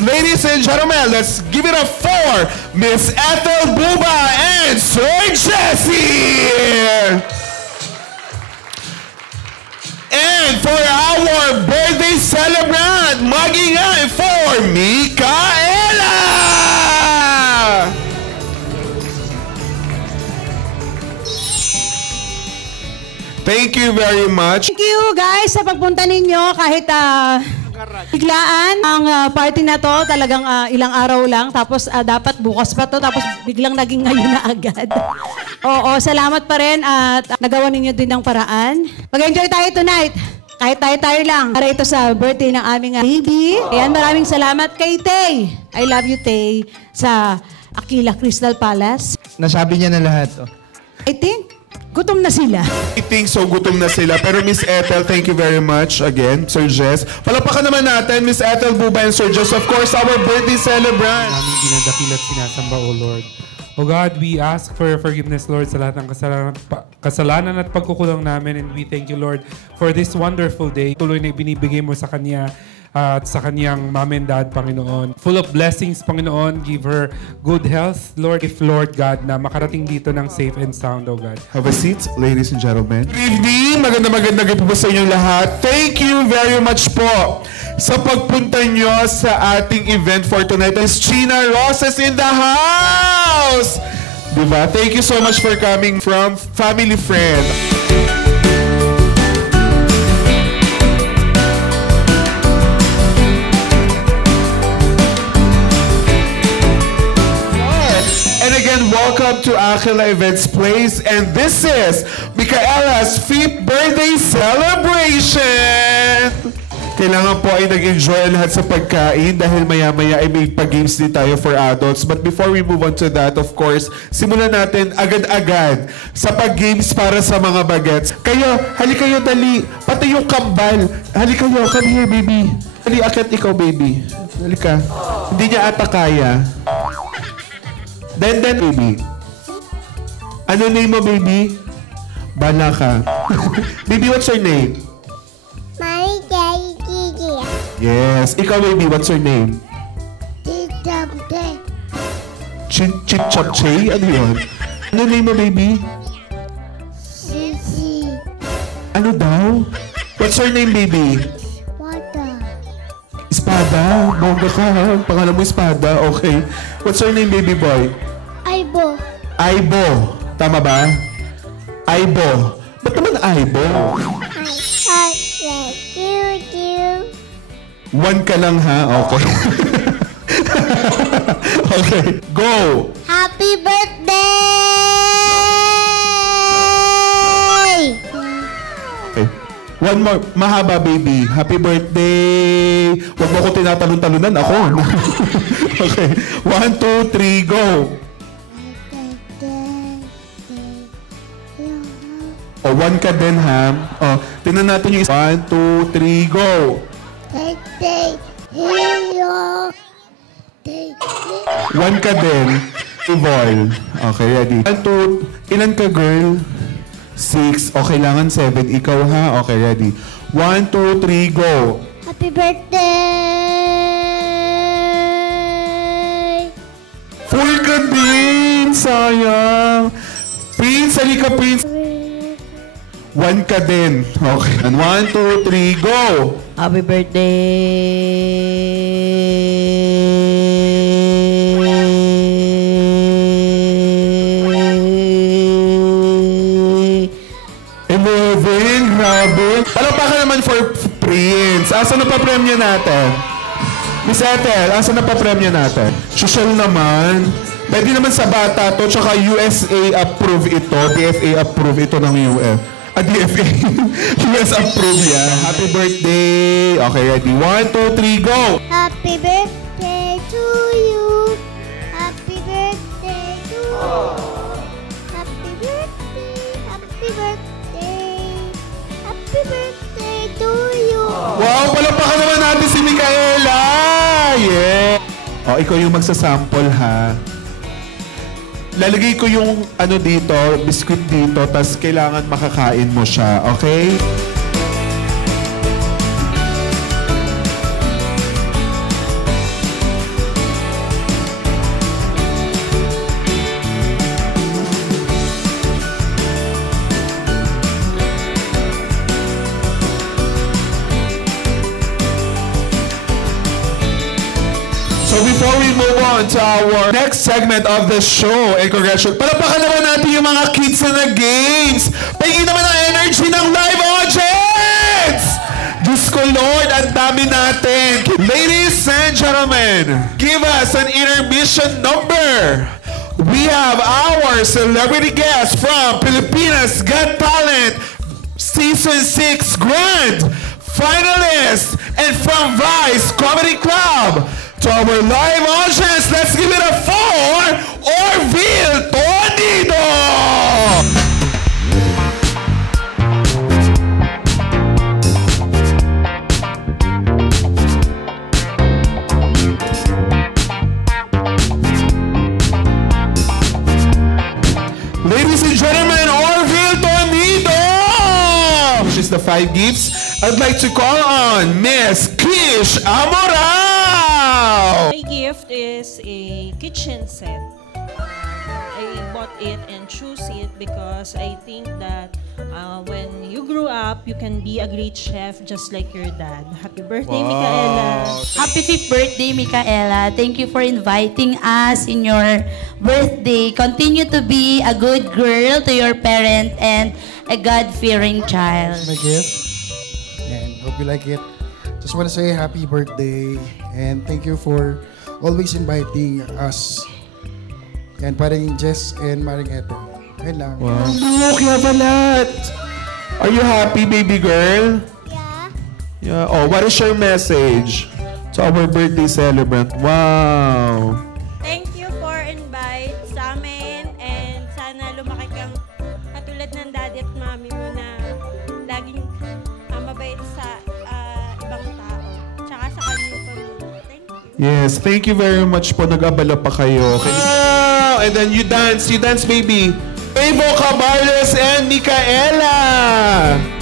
ladies and gentlemen, let's give it up for Miss Ethel Buba and Sir Jessie! And for our birthday celebrant, mag-ingay for Micaela! Thank you very much. Thank you guys sa pagpunta ninyo kahit biglaan ang party na to, talagang ilang araw lang, tapos dapat bukas pa to, tapos biglang naging ngayon na agad. Oo, salamat pa rin at nagawa ninyo din ng paraan. Mag-enjoy tayo tonight. Kahit tayo lang. Para ito sa birthday ng aming baby. Ayan, maraming salamat kay Tay. I love you, Tay. Sa Aquila Crystal Palace. Nasabi niya na lahat. I think gutom na sila. I think so, gutom na sila. Pero Miss Ethel, thank you very much again, Sir Jess. Palapakan naman natin, Miss Ethel Buba and Sir Jess. Of course, our birthday celebrant. Namin dinadakil at sinasamba, O Lord. O God, we ask for your forgiveness, Lord, sa lahat ng kasalanan at pagkukulang namin. And we thank you, Lord, for this wonderful day. Tuloy na binibigay mo sa Kanya at sa Kanyang mom and dad, Panginoon. Full of blessings, Panginoon. Give her good health, Lord. If, Lord God, na makarating dito ng safe and sound, O God. Have a seat, ladies and gentlemen. Good evening. Magandang gabi po sa inyong lahat. Thank you very much po sa pagpunta nyo sa ating event for tonight. Miss Gina Roses in the house! Diba? Thank you so much for coming from family friend. And again, welcome to Aquila Events Place. And this is Micaela's 5th birthday celebration! Kailangan po ay nag-enjoy lahat sa pagkain dahil maya-maya ay may pag-games din tayo for adults. But before we move on to that, of course, simulan natin agad-agad sa pag-games para sa mga bagets. Kayo, hali kayo dali. Pati yung kambal. Hali kayo, come here, baby. Hali, akit ikaw, baby. Hali ka. Hindi niya ata kaya. Then, baby. Ano name mo, baby? Bala ka. Baby, what's your name? Yes. Ikaw, baby, what's your name? Chit-chap-chay? Ano yun? Ano name mo, baby? Sisi. Ano daw? What's your name, baby? Espada. Bongga ka, ha? Pangalan mo Espada. Okay. What's your name, baby boy? Aibo. Aibo. Tama ba? Aibo. Ba't naman Aibo? One ka lang, ha? Okay. Okay. Go! Happy birthday! Okay. One more. Mahaba, baby. Happy birthday! Huwag mo ko tinatalon-talunan. Ako. Okay. 1, 2, 3, go! O, 1 ka din, ha? O, tingnan natin yung 1, 2, 3, go! One ka din. Evolve. Okay, ready. 1, 2, ilan ka, girl? 6. O, kailangan 7. Ikaw, ha? Okay, ready. 1, 2, 3, go. Happy birthday! Full ka din! Sayang! Prince, halika, Prince! 1 ka din. Okay. 1, 2, 3, go! Happy birthday! 11, grabe. Palapakan naman for Prince. Asa na pa premyo natin? Miss Ethel, asa na pa premyo natin? Social naman. Pwede naman sa bata to, tsaka USA approve ito, DFA approve ito ng UF. DFA. US approve yan. Happy birthday. Okay, ready? 1, 2, 3, go! Happy birthday to you. Happy birthday to you. Happy birthday. Happy birthday. Happy birthday to you. Wow, palapakan naman natin si Micaela! Yeah! O, ikaw yung magsasample, ha? Lalagay ko yung ano dito, biscuit dito, tas kailangan makakain mo siya, okay? before we move on to our next segment of the show, and congratulations, palapakan naman natin yung mga kids na nag-games. Pahingin naman ang energy ng live audience! Diyos ko Lord, ang dami natin. Ladies and gentlemen, give us an intermission number. We have our celebrity guest from Pilipinas Got Talent Season 6 Grand Finalist, and from Vice Comedy Club. To our live audience, let's give it a 4, Orville Tonido! Ladies and gentlemen, Orville Tonido! Which is the 5 gifts. I'd like to call on Miss Kish Amorao! My gift is a kitchen set. I bought it and choose it because I think that when you grow up, you can be a great chef just like your dad. Happy birthday, Micaela. Happy 5th birthday, Micaela. Thank you for inviting us in your birthday. Continue to be a good girl to your parent and a God-fearing child. My gift, and hope you like it. Just want to say happy birthday and thank you for always inviting us. And paring Jess and Maring Ethel. Ayun lang. Wow. Look, you have a lot. Are you happy, baby girl? Yeah. Yeah. Oh, what is your message to our birthday celebrant? Wow. Thank you for invite sa amin and sana lumaki kang katulad ng daddy at mami mo na laging mabait sa ibang tao. Tsaka sa kanyang pamilya. Thank you. Yes, thank you very much po. Nag-abala pa kayo. Wow! And then you dance, baby. Evo Cabarles and Micaela!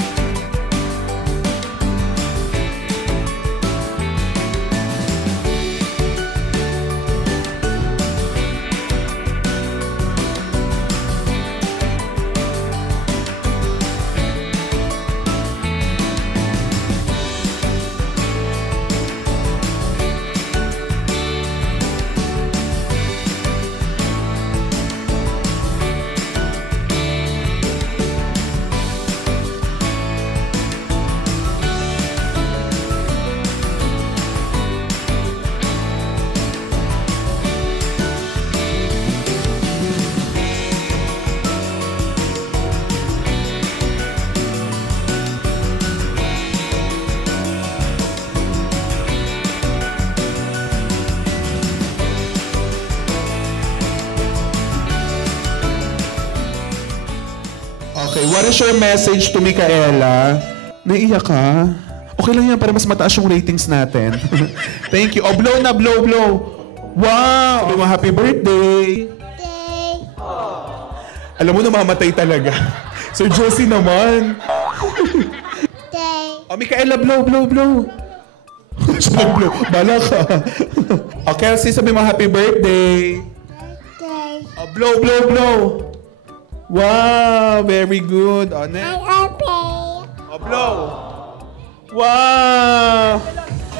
Okay, what is your message to Micaela? Naiiyak ka? Okay lang yan para mas mataas yung ratings natin. Thank you. Oh, blow na, blow. Wow! Sabi mo, happy birthday! Day. Alam mo, namamatay talaga. Sir Josie naman. Day. Oh, Micaela, blow. Siya nag-blow. Bala ka. Oh, Kelsey, sabi mo, happy birthday! Day. Oh, blow. Wow, very good. Oh, next. Okay. Oh, blow. Wow.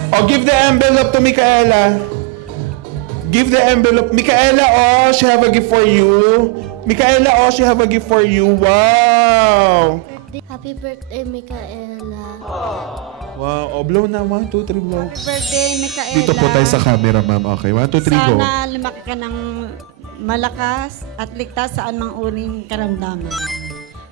Oh, give the envelope to Micaela. Give the envelope. Micaela, oh, she have a gift for you. Micaela, oh, she have a gift for you. Wow. Happy birthday, Micaela. Wow. Oh, blow na. 1, 2, 3, blow. Birthday, Micaela. Dito po tayo sa camera, ma'am. Okay, 1, 2, 3, go. Sana lumaki ka ng malakas at ligtas sa anumang uring karamdaman.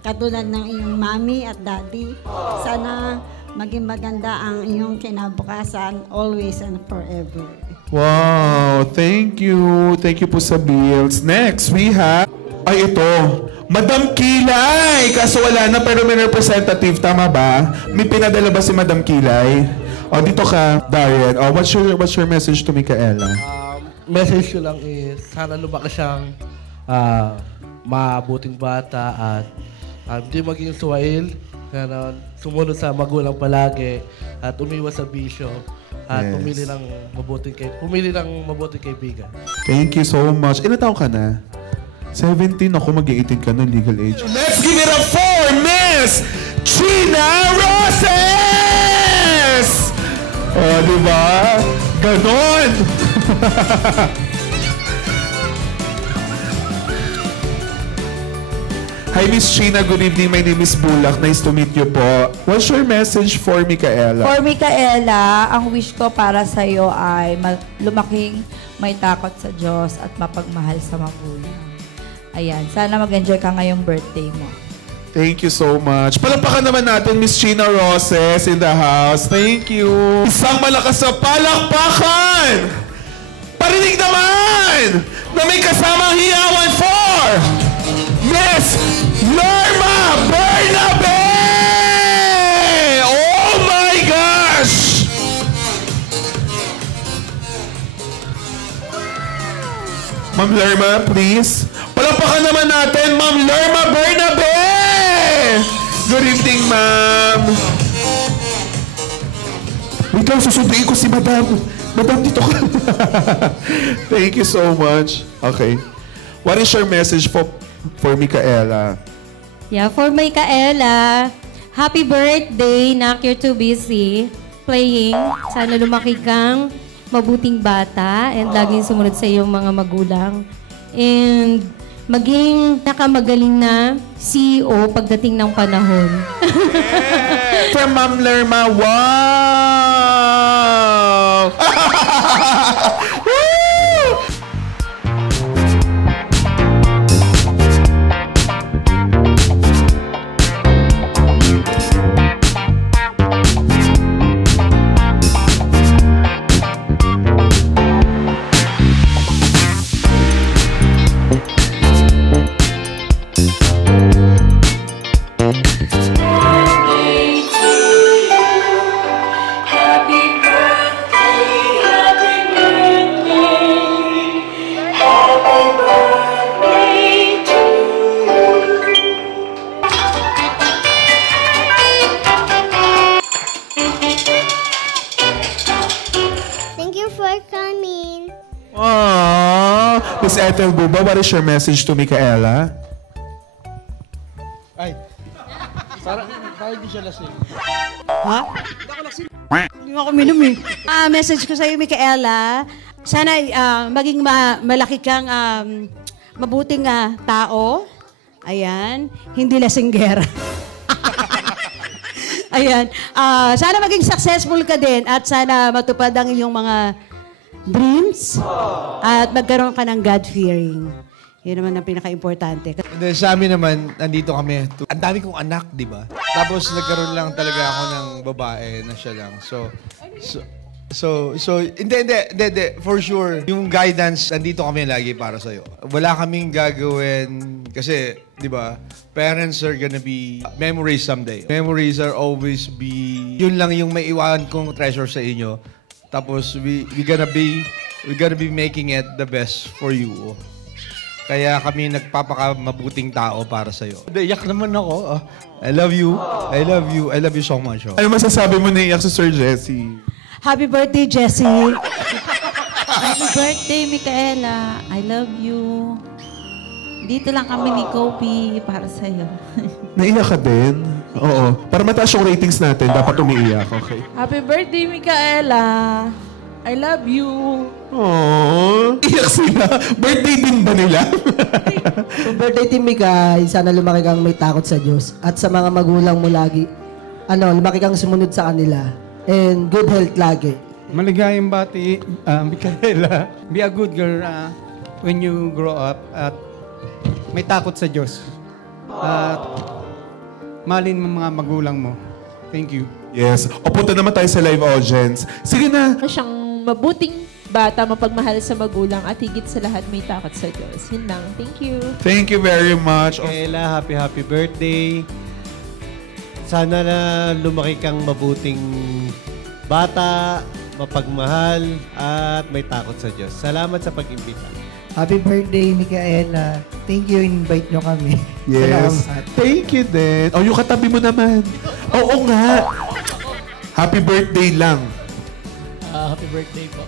Katulad ng iyong mami at daddy, sana maging maganda ang iyong kinabukasan always and forever. Wow, thank you. Thank you po sa bills. Next, we have... Ay, ito. Madam Kilay! Kaso wala na, pero may representative. Tama ba? May pinadala ba si Madam Kilay? O, dito ka, Darren. O, what's your message to Micaela? Message ko lang is, sana lumaki siyang mabuting bata at hindi maging suwail, sumunod sa magulang palagi at umiwas sa bisyo at Yes. pumili ng mabuting kaibigan. Thank you so much. Ilan taon ka na? 17. Ako, mag-18 ka na, legal age. Let's give it up for Miss Gina Roses! O, diba? Ganon! Hi, Miss Sheena. Good evening. My name is Bulak. Nice to meet you po. What's your message for Micaela? For Micaela, ang wish ko para sa iyo ay lumaking may takot sa Diyos at mapagmahal sa magulang. Ayan, sana mag-enjoy ka ngayong birthday mo. Thank you so much. Palapakan naman natin Miss Sheena Roses in the house. Thank you. Isang malakas na palakpakan! Parinig naman na may kasamang hiyawan for Miss Norma Bernabe! Oh my gosh! Ma'am Lerma, please. Palapakan naman natin, Ma'am Lerma Bernabe! Good evening, ma'am. Wait lang, susunduin ko si Madam. Madam, dito ka. Thank you so much. Okay. What is your message for Micaela? Yeah, for Micaela, happy birthday. Nak, you're too busy playing. Sana lumaki kang mabuting bata and laging sumunod sa iyong mga magulang. And maging nakamagaling na CEO pagdating ng panahon. From Ma'am Lerma, wow! Thank you for coming. Aww. Miss Ethel Buba, what is your message to Micaela? Ay. Para di siya lasing. Ha? Hindi ako minum eh. Message ko sa iyo, Micaela, sana maging malaki kang mabuting tao. Ayan. Hindi lasinggera. Ayan. Sana maging successful ka din at sana matupad ang iyong mga dreams at magkaroon ka ng God-fearing. Yun naman ang pinaka-importante. Sa amin naman, nandito kami. Ang dami kong anak, di ba? Tapos nagkaroon lang talaga ako ng babae na siya lang. Hindi. For sure, yung guidance, nandito kami lagi para sa'yo. Wala kaming gagawin kasi, di ba, parents are gonna be memories someday. Memories are always be, yun lang yung may iwan kong treasure sa inyo. Tapos, we gonna be making it the best for you. Kaya kami nagpapakamabuting tao para sa'yo. Iyak naman ako. I love you. I love you. I love you so much. Ano masasabi mo na iyak si Sir Jesse? Happy birthday, Jessie! Happy birthday, Micaela. I love you. Dito lang kami ni Kobe para sa'yo. Naiyak ka din? Oo. Para mataas yung ratings natin, dapat umiiyak. Okay. Happy birthday, Micaela. I love you. Aww. Iyak sila. Birthday din ba nila? Kung birthday team Mika, sana lumaki kang may takot sa Diyos. At sa mga magulang mo lagi, lumaki kang sumunod sa kanila. And good health lagi. Maligayang bati, Micaela. Be a good girl when you grow up at may takot sa Diyos. At mahalin mo mga magulang mo. Thank you. Yes. O punta naman tayo sa live audience. Sige na. Siyang mabuting bata, mapagmahal sa magulang at higit sa lahat may takot sa Diyos. Yun lang. Thank you. Thank you very much. Micaela, happy birthday. Sana na lumaki kang mabuting bata, mapagmahal, at may takot sa Diyos. Salamat sa pag-imbita. Happy birthday, Micaela. Thank you, invite nyo kami. Yes. Salamat. Thank you din. O, yung katabi mo naman. Oo nga. Happy birthday lang. Happy birthday po.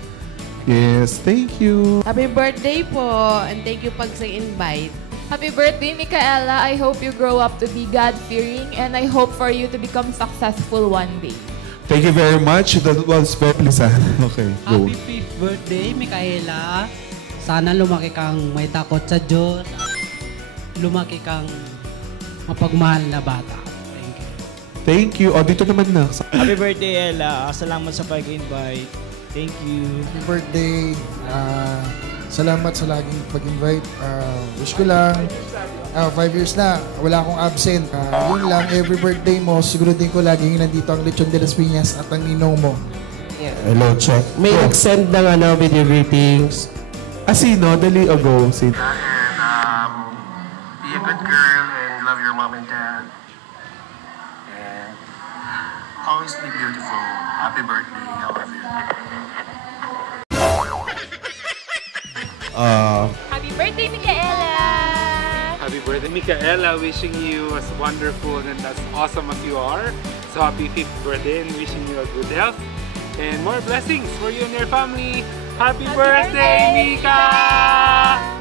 Yes, thank you. Happy birthday po, and thank you pag sa invite. Happy birthday, Micaela. I hope you grow up to be God-fearing, and I hope for you to become successful one day. Thank you very much. That was very pleasant. Okay, go. Happy 5th birthday, Micaela. Sana lumaki kang may takot sa Diyos. Lumaki kang mapagmahal na bata. Thank you. O, dito naman na. Happy birthday, Ella. Salamat sa pag-invite. Thank you. Happy birthday. Salamat sa laging pag-invite. Wish ko lang, 5 years na, wala akong absent. Yun lang, every birthday mo, siguro din ko laging nandito ang Lechon de las Piñas at ang ninong mo. Hello, check. May nag-send ng video greetings. Sino? Dali o go. Sino? Be a good girl and love your mom and dad. And always be beautiful. Happy birthday. I love you. Happy birthday, Micaela! Happy birthday, Micaela. Wishing you as wonderful and as awesome as you are. So happy 5th birthday and wishing you a good health and more blessings for you and your family. Happy birthday, Mika!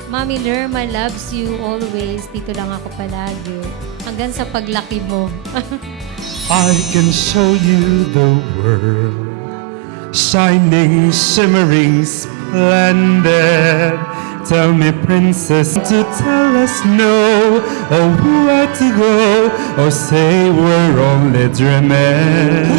Mami Lerma loves you always. Dito lang ako palagi. Hanggang sa paglaki mo. I can show you the world, shining, shimmering, splendid. Tell me, princess, to tell us no, or where to go, or say we're only dreaming.